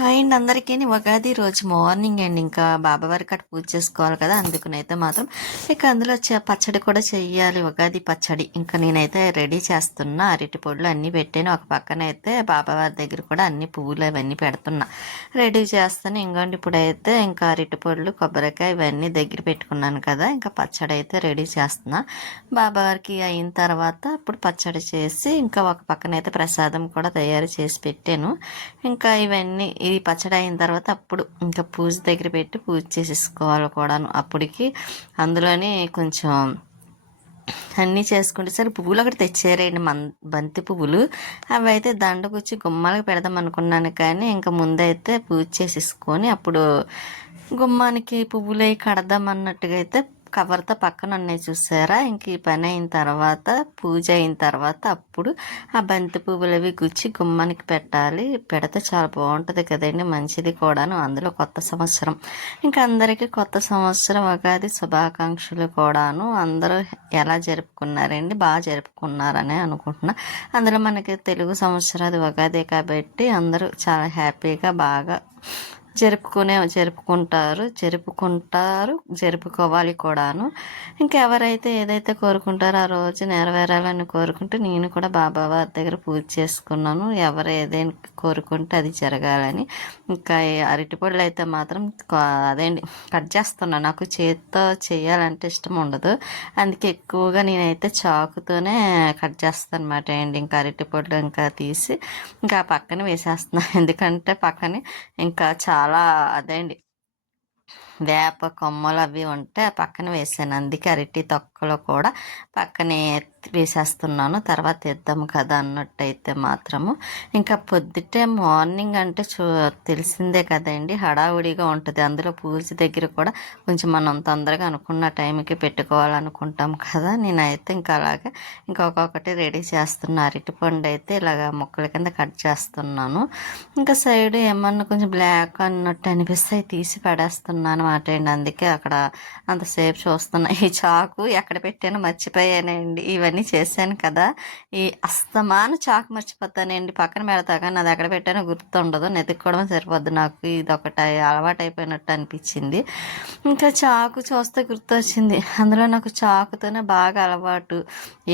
Hi అండి అందరికీ. ఉగాది రోజు మార్నింగ్ అండి ఇంకా బాబావారికి అటు పూజ చేసుకోవాలి కదా, అందుకునైతే మాత్రం ఇక అందులో పచ్చడి కూడా చెయ్యాలి, ఉగాది పచ్చడి. ఇంకా నేనైతే రెడీ చేస్తున్నా. అరటి పొడులు అన్నీ పెట్టాను. ఒక పక్కన అయితే బాబావారి దగ్గర కూడా అన్ని పువ్వులు అవన్నీ పెడుతున్నా, రెడీ చేస్తాను. ఇంకోండి ఇప్పుడైతే ఇంకా అరటి పొడులు కొబ్బరికాయ ఇవన్నీ దగ్గర పెట్టుకున్నాను కదా, ఇంకా పచ్చడి అయితే రెడీ చేస్తున్నా. బాబావారికి అయిన తర్వాత ఇప్పుడు పచ్చడి చేసి ఇంకా ఒక పక్కన అయితే ప్రసాదం కూడా తయారు చేసి పెట్టాను. ఇంకా ఇవన్నీ ఇది పచ్చడి అయిన తర్వాత అప్పుడు ఇంకా పూజ దగ్గర పెట్టి పూజ చేసేసుకోవాలి కూడాను. అప్పటికి అందులోనే కొంచెం అన్నీ చేసుకుంటే సరే పువ్వులు ఒకటి తెచ్చారండి, బంతి పువ్వులు. అవి అయితే దండకొచ్చి గుమ్మాలకు పెడదాం అనుకున్నాను, కానీ ఇంకా ముందైతే పూజ చేసేసుకొని అప్పుడు గుమ్మానికి పువ్వులు అవి కడదాం అన్నట్టుగా అయితే కవర్తో పక్కన ఉన్నాయి చూసారా. ఇంక ఈ పని అయిన తర్వాత పూజ అయిన తర్వాత అప్పుడు ఆ బంతి పువ్వులు అవి గుచ్చి గుమ్మానికి పెట్టాలి. పెడితే చాలా బాగుంటుంది కదండి, మంచిది కూడాను. అందులో కొత్త సంవత్సరం, ఇంకా అందరికీ కొత్త సంవత్సరం ఉగాది శుభాకాంక్షలు కూడాను. అందరూ ఎలా జరుపుకున్నారండి? బాగా జరుపుకున్నారని అనుకుంటున్నా. అందులో మనకి తెలుగు సంవత్సరాది ఉగాది కాబట్టి అందరూ చాలా హ్యాపీగా బాగా జరుపుకోవాలి కూడాను. ఇంకెవరైతే ఏదైతే కోరుకుంటారో ఆ రోజు నెరవేరాలని కోరుకుంటే నేను కూడా బాబావారి దగ్గర పూజ చేసుకున్నాను. ఎవరు ఏదైనా కోరుకుంటే అది జరగాలని. ఇంకా అరటిపళ్ళు అయితే మాత్రం అదేంటి కట్ చేస్తున్నాను. నాకు చేతితో చేయాలంటే ఇష్టం ఉండదు, అందుకే ఎక్కువగా నేనైతే చాకుతోనే కట్ చేస్తాను అనమాట అండి. ఇంకా అరటిపళ్ళు ఇంకా తీసి ఇంకా పక్కన వేసేస్తున్నాను, ఎందుకంటే పక్కనే ఇంకా చాలా అదేండి వేప కొమ్మలు అవి ఉంటే పక్కన వేసాను, అందుకే అరటి తొక్కలు కూడా పక్కనే వేసేస్తున్నాను. తర్వాత ఇద్దాము కదా అన్నట్టయితే మాత్రము ఇంకా పొద్దుటే మార్నింగ్ అంటే తెలిసిందే కదండి, హడావుడిగా ఉంటుంది. అందులో పూజ దగ్గర కూడా కొంచెం మనం తొందరగా అనుకున్న టైంకి పెట్టుకోవాలనుకుంటాం కదా. నేనైతే ఇంకా అలాగే ఒక్కొక్కటి రెడీ చేస్తున్నా. అరటిపండు అయితే ఇలాగ ముక్కల కింద కట్ చేస్తున్నాను. ఇంకా సైడ్ ఏమన్నా కొంచెం బ్లాక్ అన్నట్టు అనిపిస్తే తీసి పడేస్తున్నాను మాట అండి. అందుకే అక్కడ అంతసేపు చూస్తున్నా. ఈ చాకు ఎక్కడ పెట్టానో మర్చిపోయానండి. ఇవన్నీ చేశాను కదా, ఈ అస్తమాను చాకు మర్చిపోతానండి. పక్కన పెడతా కానీ అది ఎక్కడ పెట్టానో గుర్తుండదు, నెతుక్కోవడం సరిపోద్ది నాకు. ఇది ఒకటి అలవాటు అయిపోయినట్టు అనిపించింది. ఇంకా చాకు చూస్తే గుర్తొచ్చింది, అందులో నాకు చాకుతోనే బాగా అలవాటు.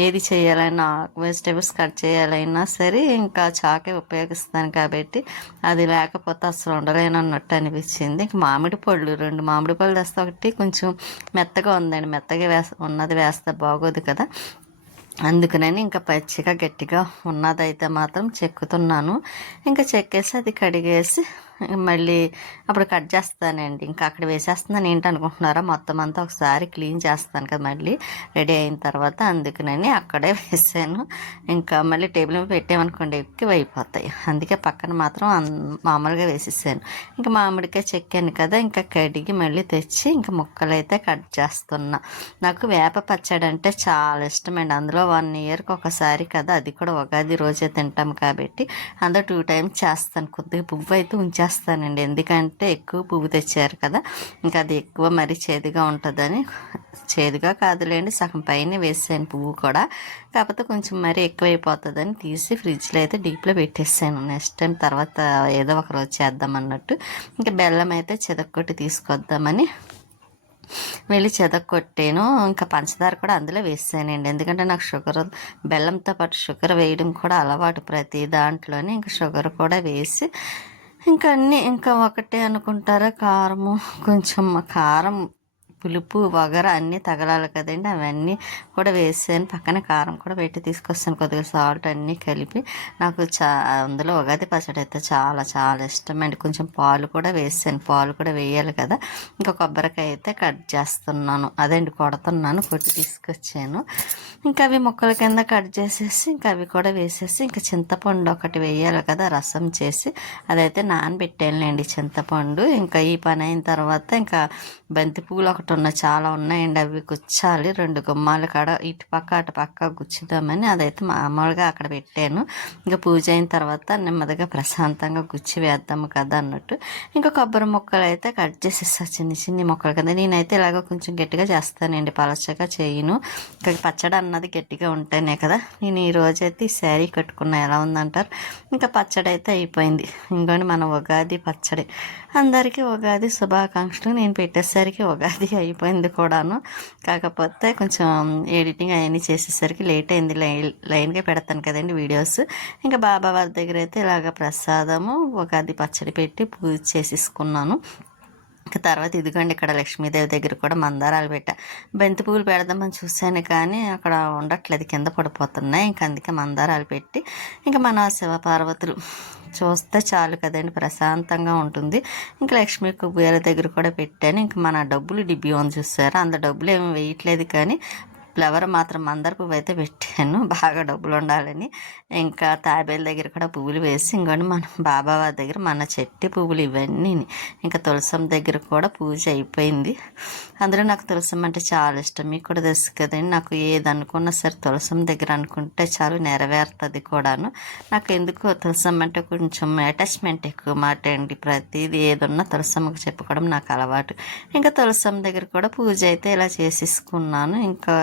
ఏది చేయాలన్నా వెజిటేబుల్స్ కట్ చేయాలైనా సరే ఇంకా చాకే ఉపయోగిస్తాను కాబట్టి అది లేకపోతే అసలు ఉండలేను అన్నట్టు అనిపించింది. ఇంక మామిడి పళ్ళు 2 మామిడి పళ్ళు తెస్తే ఒకటి కొంచెం మెత్తగా ఉందండి, మెత్తగా ఉన్నది వేస్తే బాగోదు కదా, అందుకనని ఇంకా పచ్చిగా గట్టిగా ఉన్నదైతే మాత్రం చెక్కుతున్నాను. ఇంకా చెక్కేసి అది కడిగేసి మళ్ళీ అప్పుడు కట్ చేస్తానండి. ఇంకా అక్కడ వేసేస్తున్నాను ఏంటి అనుకుంటున్నారా, మొత్తం అంతా ఒకసారి క్లీన్ చేస్తాను కదా మళ్ళీ రెడీ అయిన తర్వాత, అందుకనని అక్కడే వేసాను. ఇంకా మళ్ళీ టేబుల్ మీద పెట్టామనుకోండి ఎక్కువ అయిపోతాయి, అందుకే పక్కన మాత్రం మామూలుగా వేసేసాను. ఇంకా మామిడికాయ చెక్కాను కదా, ఇంకా కడిగి మళ్ళీ తెచ్చి ఇంకా ముక్కలు అయితే కట్ చేస్తున్నా. నాకు వేప పచ్చడి అంటే చాలా ఇష్టమండి. అందులో 1 ఇయర్కి ఒకసారి కదా, అది కూడా ఉగాది రోజే తింటాం కాబట్టి అందులో 2 టైమ్స్ చేస్తాను. కొద్దిగా పువ్వు అయితే ఉంచేస్తానండి, ఎందుకంటే ఎక్కువ పువ్వు తెచ్చారు కదా, ఇంకా అది ఎక్కువ మరీ చేదుగా ఉంటుందని. చేదుగా కాదులేండి, సగం పైన వేసాను పువ్వు కూడా, కాకపోతే కొంచెం మరీ ఎక్కువైపోతుందని తీసి ఫ్రిడ్జ్లో అయితే డీప్లో పెట్టేసాను. నెక్స్ట్ టైం తర్వాత ఏదో ఒక రోజు చేద్దాం అన్నట్టు. ఇంకా బెల్లం అయితే చెదక్కొట్టి తీసుకొద్దామని వెళ్ళి చెదక్కొట్టాను. ఇంకా పంచదార కూడా అందులో వేసానండి, ఎందుకంటే నాకు షుగర్, బెల్లంతో పాటు షుగర్ వేయడం కూడా అలవాటు ప్రతి దాంట్లోనే. ఇంకా షుగర్ కూడా వేసి ఇంకా అన్నీ ఇంకా ఒకటే అనుకుంటారా, కారము కొంచెం కారం పులుపు వగర అన్నీ తగలాలి కదండి, అవన్నీ కూడా వేసాను. పక్కన కారం కూడా పెట్టి తీసుకొస్తాను, కొద్దిగా సాల్ట్ అన్నీ కలిపి. నాకు అందులో ఉగాది పచ్చడి అయితే చాలా చాలా ఇష్టమండి. కొంచెం పాలు కూడా వేసాను, పాలు కూడా వేయాలి కదా. ఇంకా కొబ్బరికాయ అయితే కట్ చేస్తున్నాను, అదండి కొడుతున్నాను, కొట్టి తీసుకొచ్చాను. ఇంకా అవి ముక్కల కింద కట్ చేసేసి ఇంకా అవి కూడా వేసేసి ఇంకా చింతపండు ఒకటి వేయాలి కదా రసం చేసి, అదైతే నానబెట్టానులేండి చింతపండు. ఇంకా ఈ పని అయిన తర్వాత ఇంకా బంతి పువ్వులు ఒకటి ఒకటి ఉన్నాయి, చాలా ఉన్నాయండి. అవి గుచ్చాలి 2 గుమ్మాల కాడ ఇటు పక్క అటు పక్క గుచ్చుదామని అదైతే మామూలుగా అక్కడ పెట్టాను. ఇంకా పూజ అయిన తర్వాత నెమ్మదిగా ప్రశాంతంగా గుచ్చి వేద్దాము కదా అన్నట్టు. ఇంకా కొబ్బరి ముక్కలు అయితే కట్ చేసేస్తా, చిన్ని చిన్ని ముక్కలు కదా. నేనైతే ఇలాగ కొంచెం గట్టిగా చేస్తానండి, పలచగా చేయను. ఇంకా పచ్చడి అన్నది గట్టిగా ఉంటేనే కదా. నేను ఈ రోజైతే ఈ శారీ కట్టుకున్నా, ఎలా ఉందంటారు. ఇంకా పచ్చడి అయితే అయిపోయింది. ఇంకోండి మన ఉగాది పచ్చడి. అందరికీ ఉగాది శుభాకాంక్షలు. నేను పెట్టేసరికి ఉగాది అయిపోయింది కూడాను. కాకపోతే కొంచెం ఎడిటింగ్ అవన్నీ చేసేసరికి లేట్ అయింది. లైన్గా పెడతాను కదండి వీడియోస్. ఇంకా బాబా వారి దగ్గర అయితే ఇలాగ ప్రసాదము ఉగాది పచ్చడి పెట్టి పూజ చేసేసుకున్నాను. ఇంకా తర్వాత ఇదిగోండి ఇక్కడ లక్ష్మీదేవి దగ్గర కూడా మందారాలు పెట్టా. బంతి పువ్వులు పెడదామని చూశాను కానీ అక్కడ ఉండట్లేదు, కింద పడిపోతున్నాయి. ఇంకా అందుకే మందారాలు పెట్టి ఇంకా మన శివపార్వతులు చూస్తే చాలు కదండి, ప్రశాంతంగా ఉంటుంది. ఇంకా లక్ష్మీ కుబేర దగ్గర కూడా పెట్టాను. ఇంకా మన డబ్బులు డిబ్బి అని చూసారా, అందులో డబ్బులు ఏమి వేయట్లేదు కానీ ఫ్లవర్ మాత్రం మందార పువ్వు అయితే పెట్టాను, బాగా డబ్బులు ఉండాలని. ఇంకా తాబేల దగ్గర కూడా పువ్వులు వేసి ఇంకోటి మన బాబా వారి దగ్గర మన చెట్టి పువ్వులు ఇవన్నీ. ఇంకా తులసం దగ్గర కూడా పూజ అయిపోయింది. అందులో నాకు తులసం అంటే చాలా ఇష్టం, మీకు కూడా తెలుసు కదండి. నాకు ఏది అనుకున్నా సరే తులసం దగ్గర అనుకుంటే చాలు, నెరవేరుతుంది కూడాను. నాకు ఎందుకు తులసం అంటే కొంచెం అటాచ్మెంట్ ఎక్కువ మాట అండి. ప్రతిదీ ఏదున్నా తులసమ్మకు చెప్పుకోవడం నాకు అలవాటు. ఇంకా తులసం దగ్గర కూడా పూజ అయితే ఇలా చేసేసుకున్నాను. ఇంకా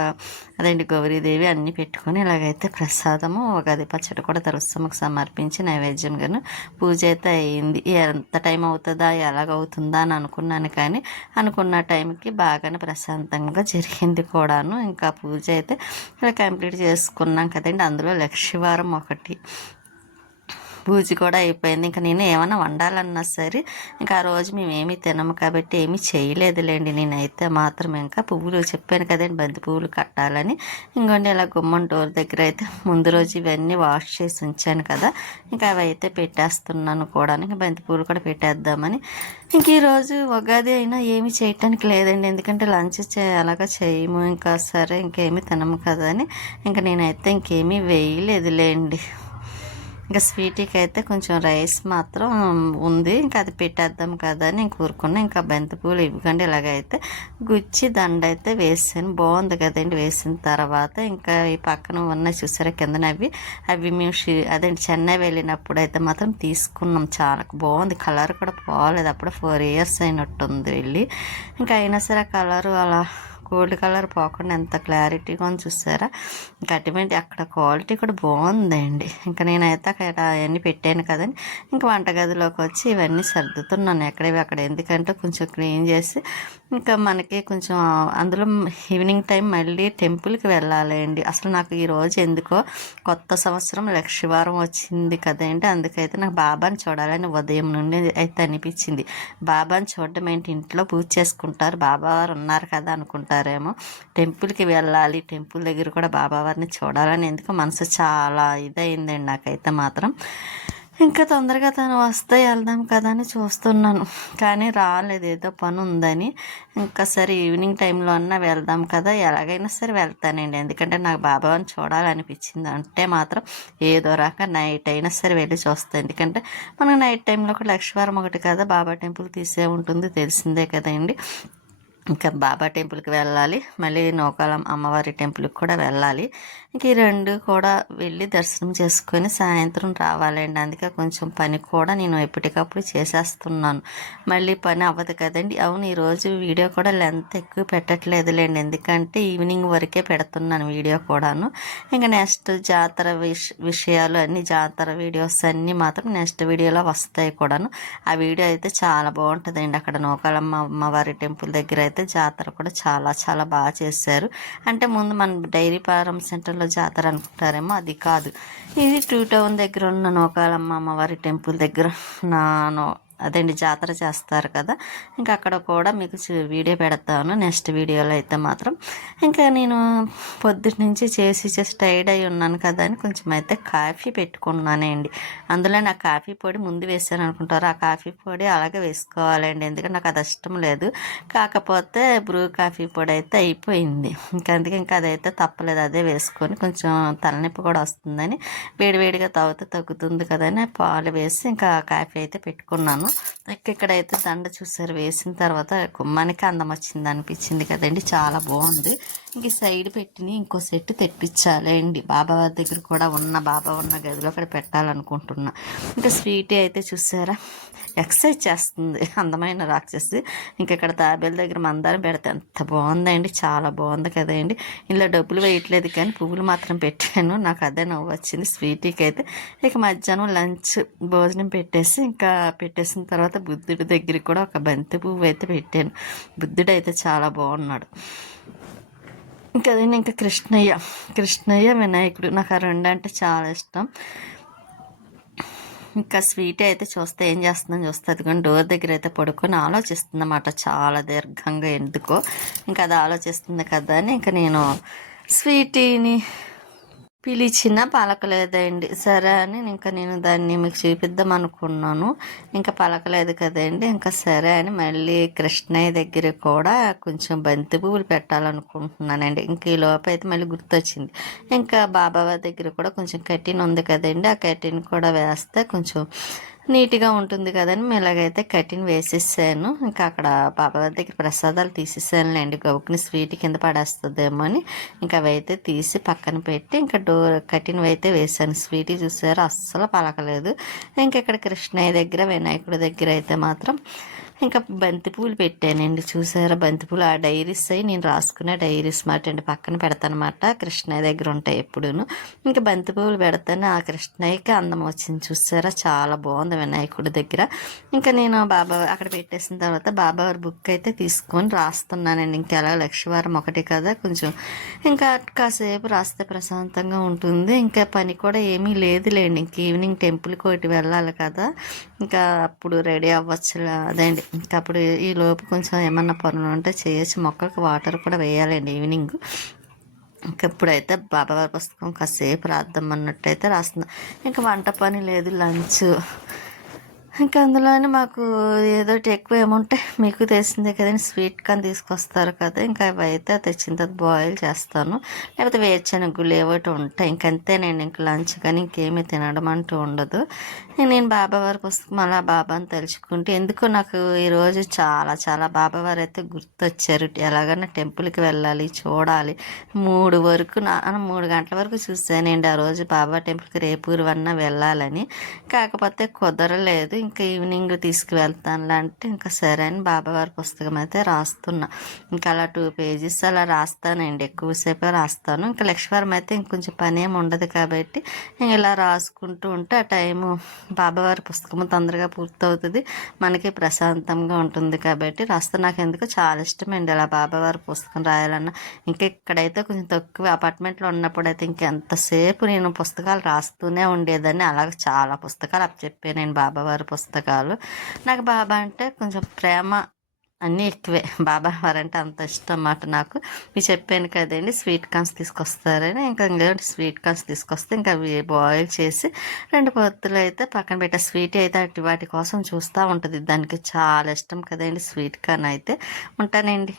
అదండి గౌరీదేవి అన్నీ పెట్టుకొని ఇలాగైతే ప్రసాదము ఉగాది పచ్చడి కూడా తులసమ్మకు సమర్పించి నైవేద్యంగాను పూజ అయితే అయింది. ఎంత టైం అవుతుందా ఎలాగవుతుందా అని అనుకున్నాను కానీ అనుకున్న టైంకి బాగానే ప్రశాంతంగా జరిగింది కూడాను. ఇంకా పూజ అయితే ఇలా కంప్లీట్ చేసుకున్నాం కదండి. అందులో లక్షవారం ఒకటి పూజ కూడా అయిపోయింది. ఇంకా నేను ఏమైనా వండాలన్నా సరే ఇంకా ఆ రోజు మేము ఏమీ తినము కాబట్టి ఏమీ చేయలేదులేండి. నేనైతే మాత్రం ఇంకా పువ్వులు చెప్పాను కదండి, బంతి పువ్వులు కట్టాలని. ఇంకోండి ఇలా గుమ్మం డోర్ దగ్గర అయితే ముందు రోజు ఇవన్నీ వాష్ చేసి ఉంచాను కదా, ఇంకా అవి అయితే పెట్టేస్తున్నాను కూడా. ఇంకా బంతి పువ్వులు కూడా పెట్టేద్దామని. ఇంక ఈరోజు ఉగాది అయినా ఏమీ చేయటానికి లేదండి, ఎందుకంటే లంచ్ అలాగా చేయము. ఇంకా సరే ఇంకేమీ తినము కదా అని ఇంకా నేనైతే ఇంకేమీ వేయలేదులేండి. ఇంకా స్వీట్కి అయితే కొంచెం రైస్ మాత్రం ఉంది, ఇంకా అది పెట్టేద్దాం కదా అని ఇంక ఊరుకున్నా. ఇంకా బంతిపూలు ఇవ్వకండి ఇలాగైతే గుచ్చి దండ అయితే వేసాను, బాగుంది కదండి. వేసిన తర్వాత ఇంకా ఈ పక్కన ఉన్న చూసారా కిందన అవి మేము అదేంటి చెన్నై వెళ్ళినప్పుడు అయితే మాత్రం తీసుకున్నాం. చాలా బాగుంది, కలర్ కూడా పోలేదు. అప్పుడు 4 years అయినట్టుంది వెళ్ళి. ఇంకా అయినా సరే ఆ కలరు అలా గోల్డ్ కలర్ పోకుండా ఎంత క్లారిటీగా అని చూసారా. ఇంకా అటువంటి అక్కడ క్వాలిటీ కూడా బాగుందండి. ఇంకా నేనైతే అక్కడ అవన్నీ పెట్టాను కదండి. ఇంకా వంటగదిలోకి వచ్చి ఇవన్నీ సర్దుతున్నాను ఎక్కడవి అక్కడ, ఎందుకంటే కొంచెం క్లీన్ చేసి ఇంకా మనకి కొంచెం అందులో ఈవినింగ్ టైం మళ్ళీ టెంపుల్కి వెళ్ళాలండి. అసలు నాకు ఈరోజు ఎందుకో కొత్త సంవత్సరం లక్షవారం వచ్చింది కదండి, అందుకైతే నాకు బాబాని చూడాలని ఉదయం నుండి అయితే అనిపించింది. బాబాని చూడడం ఏంటి, ఇంట్లో పూజ చేసుకుంటారు బాబావారు ఉన్నారు కదా అనుకుంటారేమో, టెంపుల్కి వెళ్ళాలి, టెంపుల్ దగ్గర కూడా బాబావారిని చూడాలని ఎందుకో మనసు చాలా ఇదైందండి నాకైతే మాత్రం. ఇంకా తొందరగా తను వస్తే వెళ్దాం కదా అని చూస్తున్నాను కానీ రాలేదు, ఏదో పని ఉందని. ఇంకా సరే ఈవినింగ్ టైంలో అన్నా వెళ్దాం కదా, ఎలాగైనా సరే వెళ్తానండి. ఎందుకంటే నాకు బాబాని చూడాలనిపించింది అంటే మాత్రం ఏదో రకంగా నైట్ అయినా సరే వెళ్ళి చూస్తాను. ఎందుకంటే మనకు నైట్ టైంలో కూడా లక్షవారం ఒకటి కదా, బాబా టెంపుల్ తీసే ఉంటుంది, తెలిసిందే కదండి. ఇంకా బాబా టెంపుల్కి వెళ్ళాలి, మళ్ళీ నూకాలం అమ్మవారి టెంపుల్కి కూడా వెళ్ళాలి. ఇంక ఈ 2 కూడా వెళ్ళి దర్శనం చేసుకొని సాయంత్రం రావాలండి. అందుకే కొంచెం పని కూడా నేను ఎప్పటికప్పుడు చేసేస్తున్నాను, మళ్ళీ పని అవ్వదు కదండి. అవును, ఈరోజు వీడియో కూడా లెంత్ ఎక్కువ పెట్టట్లేదులేండి, ఎందుకంటే ఈవినింగ్ వరకే పెడుతున్నాను వీడియో కూడాను. ఇంకా నెక్స్ట్ జాతర విషయాలు అన్నీ, జాతర వీడియోస్ అన్నీ మాత్రం నెక్స్ట్ వీడియోలో వస్తాయి కూడాను. ఆ వీడియో అయితే చాలా బాగుంటుందండి. అక్కడ నూకాలమ్మ అమ్మవారి టెంపుల్ దగ్గర అయితే జాతర కూడా చాలా చాలా బాగా చేశారు. అంటే ముందు మన డైరీ ఫారం సెంటర్లో జాతర అనుకుంటారేమో, అది కాదు. ఇది 2 టౌన్ దగ్గర ఉన్న నూకాలమ్మ అమ్మవారి టెంపుల్ దగ్గర అదేంటి జాతర చేస్తారు కదా. ఇంకా అక్కడ కూడా మీకు వీడియో పెడతాను నెక్స్ట్ వీడియోలో అయితే మాత్రం. ఇంకా నేను పొద్దున్న నుంచి చేసి టైర్డ్ అయి ఉన్నాను కదా అని కొంచెం అయితే కాఫీ పెట్టుకున్నానండి. అందులో నాకు కాఫీ పొడి ముందు వేసాను అనుకుంటారు, ఆ కాఫీ పొడి అలాగే వేసుకోవాలండి, ఎందుకంటే నాకు అది ఇష్టం లేదు. కాకపోతే బ్రూ కాఫీ పొడి అయితే అయిపోయింది, ఇంకా అందుకే ఇంకా అదైతే తప్పలేదు, అదే వేసుకొని కొంచెం తలనొప్పి కూడా వస్తుందని వేడివేడిగా తాగితే తగ్గుతుంది కదని పాలు వేసి ఇంకా కాఫీ అయితే పెట్టుకున్నాను. ఇక్కడైతే దండ చూసారు, వేసిన తర్వాత గుమ్మానికి అందం వచ్చింది అనిపించింది కదండి, చాలా బాగుంది. ఇంక సైడ్ పెట్టిని ఇంకో సెట్ తెప్పించాలండి, బాబా వారి దగ్గర కూడా బాబా ఉన్న గదిలో అక్కడ పెట్టాలనుకుంటున్నా. ఇంకా స్వీటీ అయితే చూసారా ఎక్సర్సైజ్ చేస్తుంది, అందమైన రాక్షసి. ఇక్కడ తాబేల దగ్గర మందారం పెడితే ఎంత బాగుందండి, చాలా బాగుంది కదండి. ఇలా డబ్బులు వేయట్లేదు కానీ పువ్వులు మాత్రం పెట్టాను, నాకు అదే నవ్వు వచ్చింది స్వీటీకి అయితే. ఇక మధ్యాహ్నం లంచ్ భోజనం పెట్టేసిన తర్వాత బుద్ధుడి దగ్గర కూడా ఒక బంతి పువ్వు అయితే పెట్టాను. బుద్ధుడు అయితే చాలా బాగున్నాడు. ఇంకా కృష్ణయ్య వినాయకుడు నాకు ఆ రెండు అంటే చాలా ఇష్టం. ఇంకా స్వీట్ అయితే చూస్తే ఏం చేస్తుందని చూస్తుంది కానీ డోర్ దగ్గర అయితే పడుకొని ఆలోచిస్తుంది అన్నమాట, చాలా దీర్ఘంగా. ఎందుకో ఇంకా అది ఆలోచిస్తుంది కదా అని ఇంకా నేను స్వీటీని పిలిచిన పలకలేదండి. సరే అని ఇంకా నేను దాన్ని మీకు చూపిద్దాం అనుకున్నాను, ఇంకా పలకలేదు కదండి. ఇంకా సరే అని మళ్ళీ కృష్ణయ్య దగ్గర కూడా కొంచెం బంతి పువ్వులు పెట్టాలనుకుంటున్నానండి. ఇంక ఈ లోపు అయితే మళ్ళీ గుర్తొచ్చింది, ఇంకా బాబావారి దగ్గర కూడా కొంచెం కట్టిన్ ఉంది కదండి, ఆ కట్టిన్ కూడా వేస్తే కొంచెం నీట్గా ఉంటుంది కదని ఇలాగైతే కటిన్ వేసేసాను. ఇంకా అక్కడ బాబావారి దగ్గర ప్రసాదాలు తీసేసానులేండి, గబుక్కుని స్వీట్ కింద పడేస్తుందేమో అని. ఇంకా అవైతే తీసి పక్కన పెట్టి ఇంకా కటిన్ అయితే వేసాను. స్వీట్ చూసారు అస్సలు పలకలేదు. ఇంకా ఇక్కడ కృష్ణయ్య దగ్గర వినాయకుడి దగ్గర అయితే మాత్రం ఇంకా బంతిపూలు పెట్టానండి. చూసారా బంతిపూలు, ఆ డైరీస్ అయి నేను రాసుకునే డైరీస్ మాట అండి, పక్కన పెడతానమాట, కృష్ణయ్య దగ్గర ఉంటాయి ఎప్పుడూను. ఇంకా బంతిపూలు పెడతాను, ఆ కృష్ణయ్యకి అందం వచ్చింది. చూసారా చాలా బాగుంది వినాయకుడి దగ్గర. ఇంకా నేను అక్కడ పెట్టేసిన తర్వాత బాబావారి బుక్ అయితే తీసుకొని రాస్తున్నానండి. ఇంకెలా లక్షవారం ఒకటి కదా, కొంచెం ఇంకా కాసేపు రాస్తే ప్రశాంతంగా ఉంటుంది. ఇంకా పని కూడా ఏమీ లేదులేండి, ఇంక ఈవినింగ్ టెంపుల్కి ఒకటి వెళ్ళాలి కదా, ఇంకా అప్పుడు రెడీ అవ్వచ్చు అదేండి. ఇంకా అప్పుడు ఈ లోపు కొంచెం ఏమన్నా పనులు ఉంటే చేయొచ్చు, మొక్కలకు వాటర్ కూడా వేయాలండి ఈవినింగ్. ఇంకెప్పుడైతే బాబావారి పుస్తకం కాసేపు రాద్దాం అన్నట్టయితే రాస్తున్నా. ఇంకా వంట పని లేదు, లంచ్ ఇంకా అందులోనే మాకు ఏదో ఎక్కువ ఏముంటే మీకు తెలిసిందే కదండి, స్వీట్ కార్న్ తీసుకొస్తారు కదా, ఇంకా అవి అయితే తెచ్చిన తర్వాత బాయిల్ చేస్తాను, లేకపోతే వేరుశనగుళ్ళు ఏవోటి ఉంటాయి. ఇంకంతే, నేను ఇంక లంచ్ కానీ ఇంకేమీ తినడం అంటూ ఉండదు. నేను బాబావారి పుస్తకం అలా బాబాని తలుచుకుంటే ఎందుకో నాకు ఈరోజు చాలా చాలా బాబావారు అయితే గుర్తొచ్చారు. ఎలాగైనా టెంపుల్కి వెళ్ళాలి, చూడాలి. 3 గంటల వరకు చూసానండి ఆ రోజు బాబా టెంపుల్కి, రేపూరువన్నా వెళ్ళాలని. కాకపోతే కుదరలేదు. ఇంకా ఈవినింగ్ తీసుకువెళ్తానులే అంటే ఇంకా సరే అని బాబావారి పుస్తకం అయితే రాస్తున్నా. ఇంకా అలా 2 పేజెస్ అలా రాస్తానండి, ఎక్కువసేపే రాస్తాను. ఇంకా లక్ష్మీవారం అయితే ఇంకొంచెం పని ఏమి ఉండదు కాబట్టి ఇలా రాసుకుంటూ ఉంటే ఆ టైము బాబావారి పుస్తకము తొందరగా పూర్తవుతుంది, మనకి ప్రశాంతంగా ఉంటుంది కాబట్టి రాస్తాను. నాకు ఎందుకు చాలా ఇష్టమండి అలా బాబావారి పుస్తకం రాయాలన్నా. ఇంకా ఇక్కడైతే కొంచెం తక్కువ, అపార్ట్మెంట్లో ఉన్నప్పుడు అయితే ఇంకెంతసేపు నేను పుస్తకాలు రాస్తూనే ఉండేదాన్ని. అలాగే చాలా పుస్తకాలు చెప్పాను నేను, బాబావారి పుస్తకాలు. నాకు బాబా అంటే కొంచెం ప్రేమ అన్నీ ఎక్కువే, బాబా వారంటే అంత ఇష్టం అన్నమాట నాకు. మీరు చెప్పాను కదండి స్వీట్ కార్న్స్ తీసుకొస్తారని, ఇంకా స్వీట్ కార్న్స్ తీసుకొస్తే ఇంకా అవి బాయిల్ చేసి 2 పొత్తులు అయితే పక్కన పెట్టే. స్వీట్ అయితే వాటి కోసం చూస్తూ ఉంటుంది, దానికి చాలా ఇష్టం కదండి స్వీట్ కార్న్ అయితే. ఉంటానండి.